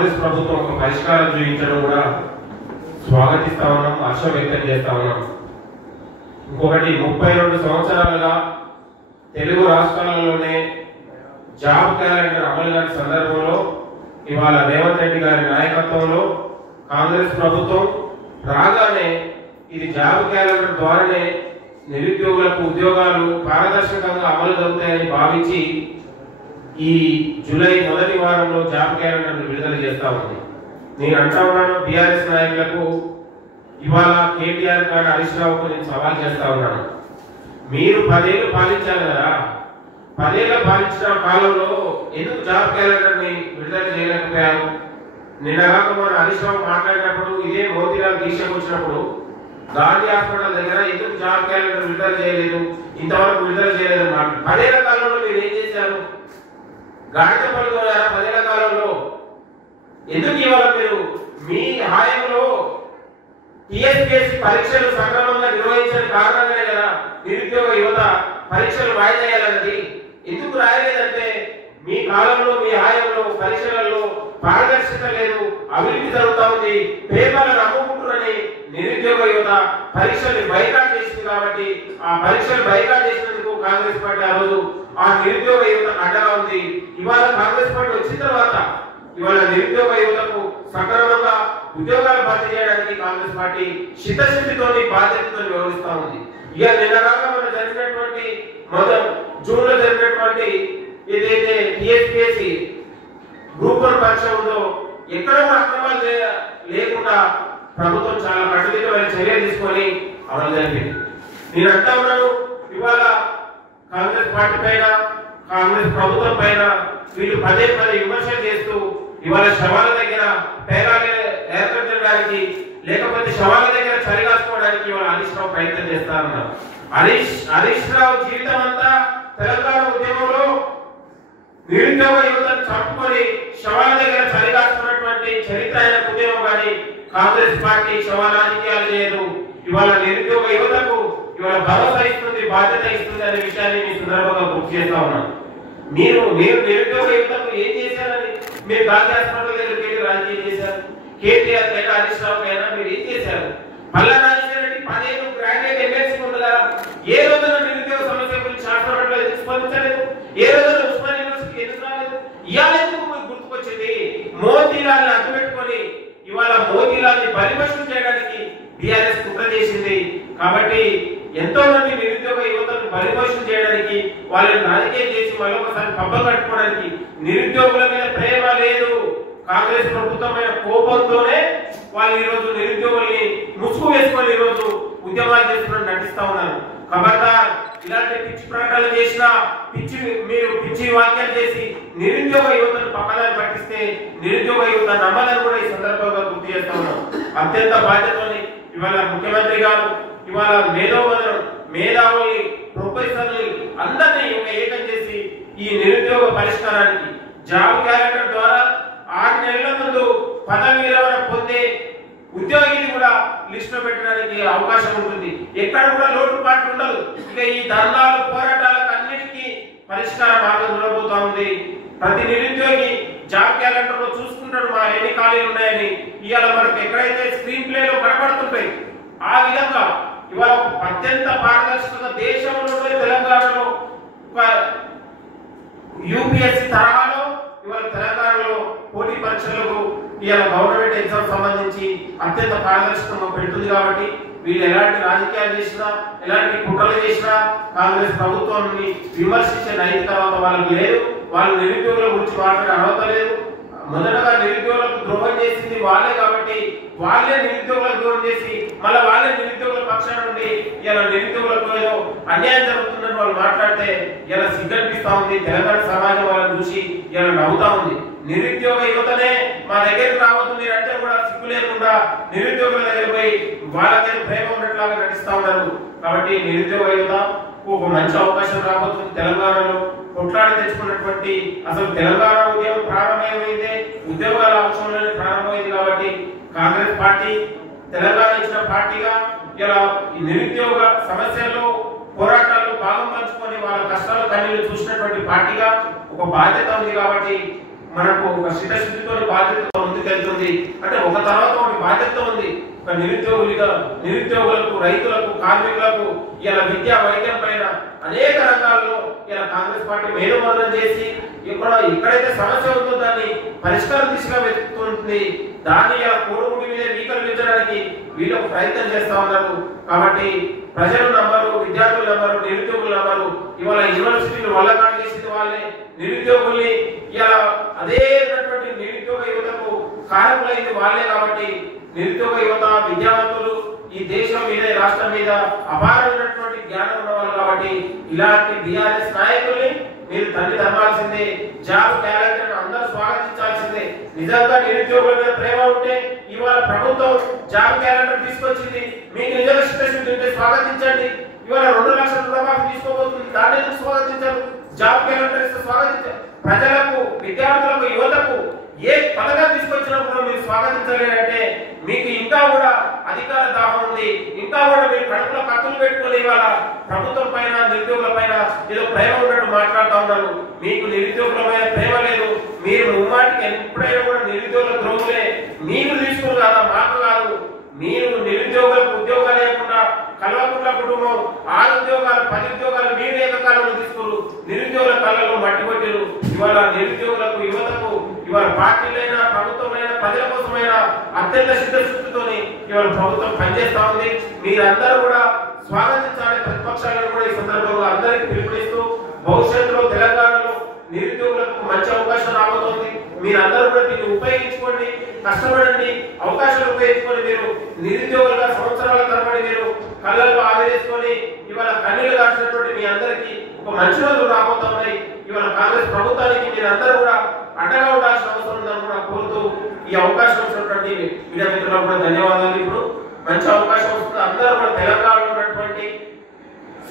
కాంగ్రెస్ ప్రభుత్వం ఒక పరిష్కారం చూపించడం కూడా స్వాగతిస్తా ఉన్నాం, హర్షం వ్యక్తం చేస్తా ఉన్నాం. ఇంకొకటి 32 సంవత్సరాలుగా తెలుగు రాష్ట్రాలలోనే జాబ్ క్యాలెండర్ అమలు కాని సందర్భంలో ఇవాళ రేవంత్ రెడ్డి గారి నాయకత్వంలో కాంగ్రెస్ ప్రభుత్వం రాగానే ఇది జాబ్ క్యాలెండర్ ద్వారానే నిరుద్యోగులకు ఉద్యోగాలు పారదర్శకంగా అమలు జరుగుతాయని భావించి ఈ జూలై మొదటి వారంలో జాబ్ క్యాలెండర్ విడుదల చేస్తా ఉంది. నేను అంటా ఉన్నాను, బీఆర్ఎస్ నాయకులకు ఇవాళ కేటీఆర్ గారు హరీష్ రావుకు నేను సవాల్ చేస్తా ఉన్నాను. మీరు 10 ఏళ్ళు పాలించారు కదా, 10 ఏళ్ళ పాలించిన కాలంలో ఎందుకు జాబ్ క్యాలెండర్ ని విడుదల చేయలేకపోయారు? నిన్నగాక మన హరీష్ రావు మాట్లాడినప్పుడు ఇదే మోతీలాల్ దీక్షకు వచ్చినప్పుడు గాంధీ హాస్పిటల్ దగ్గర ఎందుకు జాబ్ క్యాలెండర్ విడుదల చేయలేదు, ఇంతవరకు విడుదల చేయలేదు అన్నారు. 10 ఏళ్ల కాలంలో మీరు ఏం చేశారు? గాడిద పనులు 10 ఏళ్ల కాలంలో ఎందుకు ఇవాళ మీరు మీ హాయంలో టీఎస్పీఎస్సీ పరీక్షలు సక్రమంగా నిర్వహించని కారణంగానే కదా నిరుద్యోగ యువత పరీక్షలు వాయిదా వేయాలన్నది. ఎందుకు రాయలేదంటే మీ కాలంలో మీ హాయంలో పరీక్షలలో పారదర్శకత లేదు, అభివృద్ధి జరుగుతా ఉంది, పేపర్లను అమ్ముకుంటున్నారని నిరుద్యోగ యువత పరీక్షలు బైకాట్ చేసింది. కాబట్టి ఆ పరీక్షలు బైకాట్ చేసినందుకు కాంగ్రెస్ పార్టీ ఆ రోజు ఆ నిరుద్యోగ యువత అడ్డగా ఉంది. ఇవాళ కాంగ్రెస్ పార్టీ వచ్చిన తర్వాత ఇవాళ నిరుద్యోగ యువతకు సక్రమంగా ఉద్యోగాలు భర్తీ చేయడానికి కాంగ్రెస్ పార్టీ చిత్తశుద్ధితోని బాధ్యతతో వ్యవహరిస్తా ఉంది. ఇక నిన్నగాక మన జరిగినటువంటి జూన్ లో జరిగినటువంటి ఏదైతే టీఎస్పీఎస్సీ గ్రూప్ 1 పరీక్ష ఉందో ఎక్కడ అక్రమాలు లేకుండా ప్రభుత్వం చాలా కట్టుదిట్టమైన చర్యలు తీసుకొని అమలు జరిపింది. నేను అంటా ఉన్నాను, ఇవాళ కాంగ్రెస్ పార్టీ పైన కాంగ్రెస్ ప్రభుత్వం పైన వీళ్ళు పదే విమర్శలు చేస్తూ ఇవాళ శవాల దగ్గర పేరాలు ఏర్పడడానికి లేకపోతే శవాల దగ్గర చలిగాసుకోవడానికి ఇవాళ హరీష్ రావు ప్రయత్నం చేస్తారన్నారు. హరీష్ రావు జీవితం అంతా తెలంగాణ ఉద్యమంలో నిరుద్యోగ యువతను చంపుకొని శవాల దగ్గర చలిగాస్తున్నటువంటి చరిత్ర అయిన ఉద్యమం కానీ కాంగ్రెస్ పార్టీ శవ రాజకీయాలు లేదు. ఇవాళ నిరుద్యోగ యువతకు ఇవాళ భరోసా ఇస్తుంది, బాధ్యత ఇస్తుంది అనే విషయాన్ని మీ సందర్భంగా గుర్తు చేస్తా ఉన్నాను. మీరు నిరుద్యోగ యువతకు ఏం చేశారని మీరు గాంధీ హాస్పిటల్ దగ్గరికి వెళ్ళి రాజకీయం చేశారు. కేటీఆర్ కైనా హరీష్ రావు కైనా మీరు ఏం చేశారు? పల్లా రాజశేఖర రెడ్డి 10 ఏళ్ళు గ్రాడ్యుయేట్ ఎమ్మెల్సీ ఉండగా ఏ రోజున నిరుద్యోగ సమస్య గురించి శాస్త్రవేత్తలు ఎందుకు స్పందించలేదు? ఏ రోజున ఉస్మాన్ యూనివర్సిటీకి ఎందుకు రాలేదు? ఇవాళ ఎందుకు మీకు గుర్తుకొచ్చింది? మోతీలాల్ని అడ్డుపెట్టుకొని ఇవాళ మోతీలాల్ని బలిపశం చేయడానికి బీఆర్ఎస్ కుట్ర చేసింది. కాబట్టి ఎంతో మంది నిరుద్యోగ యువతను బలిపశం చేయడానికి వాళ్ళని రాజకీయం చేసి మరొకసారి పబ్బం కట్టుకోవడానికి నిరుద్యోగుల మీద ప్రేమ లేదు. కాంగ్రెస్ ప్రభుత్వం మీద కోపంతోనే వాళ్ళు ఈ రోజు నిరుద్యోగుల్ని ముసుగు వేసుకొని ఈ రోజు ఉద్యమాలు చేస్తున్నట్టు నటిస్తా ఉన్నారు. ఖబర్దార్, ఇలాంటి పిచ్చి ప్రకటనలు చేసినా పిచ్చి వ్యాఖ్యలు చేసి నిరుద్యోగ యువతను పక్కదారి పట్టిస్తే నిరుద్యోగ యువత నమ్మదని కూడా ఈ సందర్భంగా గుర్తు చేస్తా ఉన్నాం. అత్యంత బాధ్యతని ఇవాళ ముఖ్యమంత్రి గారు ఇవాళ మేధావుల్ని ప్రొఫెసర్ని అందరినీ ఏకం చేసి ఈ నిరుద్యోగ పరిష్కారానికి జాబ్ క్యాలెండర్ ద్వారా 6 నెలల ముందు పదవి విరమణ పొందే ఉద్యోగిని కూడా లిస్ట్ లో పెట్టడానికి అవకాశం ఉంటుంది. ఎక్కడ కూడా లోటుపాటు ఉండదు. ఇక ఈ ధర్నాలు పోరాటాలకు అన్నిటికీ పరిష్కార మార్గం ఉండబోతా ఉంది. ప్రతి నిరుద్యోగి జాబ్ క్యాలెండర్ లో చూసుకుంటాడు మా ఎన్ని ఖాళీలు ఉన్నాయని. ఇవాళ మనకు ఎక్కడైతే స్క్రీన్ ప్లే లో కనబడుతుంటాయి ఆ విధంగా ఇవాళ అత్యంత పారదర్శక దేశంలో తెలంగాణలో యూపీఎస్సీ తరహాలో ఇవాళ తెలంగాణలో పోటీ పరీక్షలకు ఇవాళ గవర్నమెంట్ ఎగ్జామ్ సంబంధించి అత్యంత పారదర్శకంగా పెడుతుంది. కాబట్టి వీళ్ళు ఎలాంటి రాజకీయాలు చేసినా ఎలాంటి కుట్రలు చేసినా కాంగ్రెస్ ప్రభుత్వాన్ని విమర్శించే నైతికత వాళ్ళకి లేదు. వాళ్ళు నిరుద్యోగుల గురించి మాట్లాడే అర్హత లేదు. మొదటగా నిరుద్యోగులకు ద్రోహం చేసింది వాళ్ళే కాబట్టి వాళ్ళే నిరుద్యోగులకు ద్రోహం చేసి మళ్ళీ వాళ్ళే నిరుద్యోగుల పక్షాన నుండి ఇలా నిరుద్యోగులకు ఏదో అన్యాయం జరుగుతుందని వాళ్ళు మాట్లాడితే ఇలా సిగ్గనిపిస్తా ఉంది. తెలంగాణ సమాజం వాళ్ళని చూసి ఇలా నవ్వుతా ఉంది. నిరుద్యోగ యువతనే మా దగ్గరికి రావద్దు మీరు అంటే కూడా సిగ్గు లేకుండా నిరుద్యోగుల దగ్గర పోయి వాళ్ళకైనా ప్రేమ ఉన్నట్లాగా నటిస్తా ఉన్నారు. కాబట్టి నిరుద్యోగ యువత ఒక మంచి అవకాశం రాబోతుంది. తెలంగాణలో కొట్లాడి తెచ్చుకున్నటువంటి అసలు తెలంగాణ ఉద్యమం ప్రారంభమైందే ఉద్యోగాల అంశంలోనే ప్రారంభమైంది. కాబట్టి కాంగ్రెస్ పార్టీ తెలంగాణ ఇచ్చిన పార్టీగా ఇలా నిరుద్యోగ సమస్యల్లో పోరాటాల్లో భాగం పంచుకొని వాళ్ళ కష్టాలు కన్నీళ్లు చూసినటువంటి పార్టీగా ఒక బాధ్యత ఉంది. కాబట్టి మనకు ఒక చిత్తశుద్ధితో బాధ్యతతో ముందుకెళ్తుంది. అంటే ఒక తర్వాత ఒకటి బాధ్యత ఉంది. ఒక నిరుద్యోగులకు, రైతులకు, కార్మికులకు ఇలా విద్యా, వైద్యం పైన అనేక రంగాల్లో ఇలా కాంగ్రెస్ పార్టీ మేలుమరణం చేసి ఎక్కడైతే సమస్య ఉందో దాన్ని పరిష్కారం దిశగా వెతుకుతుంది. దాన్ని ఇలా కోడుముడి మీద వీకల్పించడానికి వీళ్ళు ప్రయత్నం చేస్తా ఉన్నారు. కాబట్టి ప్రజలు నమ్మరు, విద్యార్థులు నమ్మరు, నిరుద్యోగులు నమ్మరు. ఇవాళ యూనివర్సిటీలు వల్లకాడు చేసింది వాళ్ళే. నిరుద్యోగుల్ని ఇలా అదే నిరుద్యోగ యువతకు కారకులైంది వాళ్ళే. కాబట్టి నిరుద్యోగ యువత, విద్యావంతులు ఈ దేశం మీద, రాష్ట్రం మీద అపారమైనటువంటి జ్ఞానం ఉన్నవాళ్ళు. కాబట్టి ఇలాంటి బీఆర్ఎస్ నాయకుల్ని మీరు తల్లి తమ్మాల్సిందే. జాబ్ క్యాలెండర్ అందరూ స్వాగతించాల్సిందే. నిజంగా నిరుద్యోగుల మీద ప్రేమ ఉంటే ఇవాళ ప్రభుత్వం జాబ్ క్యాలెండర్ తీసుకొచ్చింది. మీకు నిజంగా చిత్తశుద్ధి ఉంటే స్వాగతించండి. ఇవాళ 2 లక్షల రుణమాఫీ తీసుకోబోతుంది, దాన్ని ఎందుకు స్వాగతించారు? జాబ్ క్యాలెండర్ ఇస్తే స్వాగతించారు. ప్రజలకు, విద్యార్థులకు, యువతకు ఏ పథకం తీసుకొచ్చినప్పుడు మీరు స్వాగతించలేదంటే మీకు ఇంకా కూడా అధికార దాహం ఉంది. ఇంకా కూడా మీరు కడుపులో కత్తులు పెట్టుకుని ఇవాళ ప్రభుత్వం పైన, నిరుద్యోగుల పైన ఏదో ప్రేమ ఉన్నట్టు మాట్లాడుతూ ఉన్నారు. మీకు నిరుద్యోగుల పైన ప్రేమ లేదు. మీరు ముమ్మాటికి ఎప్పుడైనా కూడా నిరుద్యోగుల ద్రోహులే. మీకు తీసుకుని కాదా, మాకు కాదు. మీరు నిరుద్యోగులకు ఉద్యోగాలు లేకుండా కల్వకుంట్ల కుటుంబం 6 ఉద్యోగాలు, 10 ఉద్యోగాలు మీరు ఏకకాలంలో తీసుకురు. నిరుద్యోగుల కళ్ళలో మట్టి కొట్టిరు. ఇవాళ నిరుద్యోగులకు, యువతకు ఇవాళ పార్టీలైనా, ప్రభుత్వమైనా, ప్రజల కోసమైనా అత్యంత సిద్ధశుద్ధితోని ఇవాళ ప్రభుత్వం పనిచేస్తా ఉంది. మీరందరూ కూడా స్వాగతించాలి. ప్రతిపక్షాలను కూడా ఈ సందర్భంగా అందరికీ పిలుపునిస్తూ భవిష్యత్తులో తెలంగాణలో నిరుద్యోగులకు మంచి అవకాశం రాబోతోంది. మీరందరూ కూడా దీన్ని ఉపయోగించుకోండి, కష్టపడండి, అవకాశాలు ఉపయోగించుకొని మీరు నిరుద్యోగులుగా సంవత్సరాల తరబడి మీరు కళ్ళల్లో ఆవేసుకొని ఇవాళ కన్నీళ్లు కాసినటువంటి మీ అందరికీ ఒక మంచి రోజులు రాబోతున్నాయి. ఇవాళ కాంగ్రెస్ ప్రభుత్వానికి మీరందరూ కూడా అండగా ఉండాల్సిన అవసరం ఉందని కూడా కోరుతూ ఈ అవకాశం ఇచ్చినటువంటి మీడియా మిత్రులకు కూడా ధన్యవాదాలు. ఇప్పుడు మంచి అవకాశం వస్తుంది. అందరూ కూడా తెలంగాణలో ఉన్నటువంటి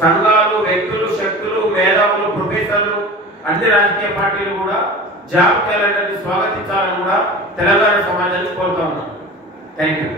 సంఘాలు, వ్యక్తులు, శక్తులు, మేధావులు, ప్రొఫెసర్లు, అన్ని రాజకీయ పార్టీలు కూడా జాబ్ క్యాలెండర్ ని స్వాగతించాలని కూడా తెలంగాణ సమాజాన్ని కోరుతా ఉన్నాం. Thank you.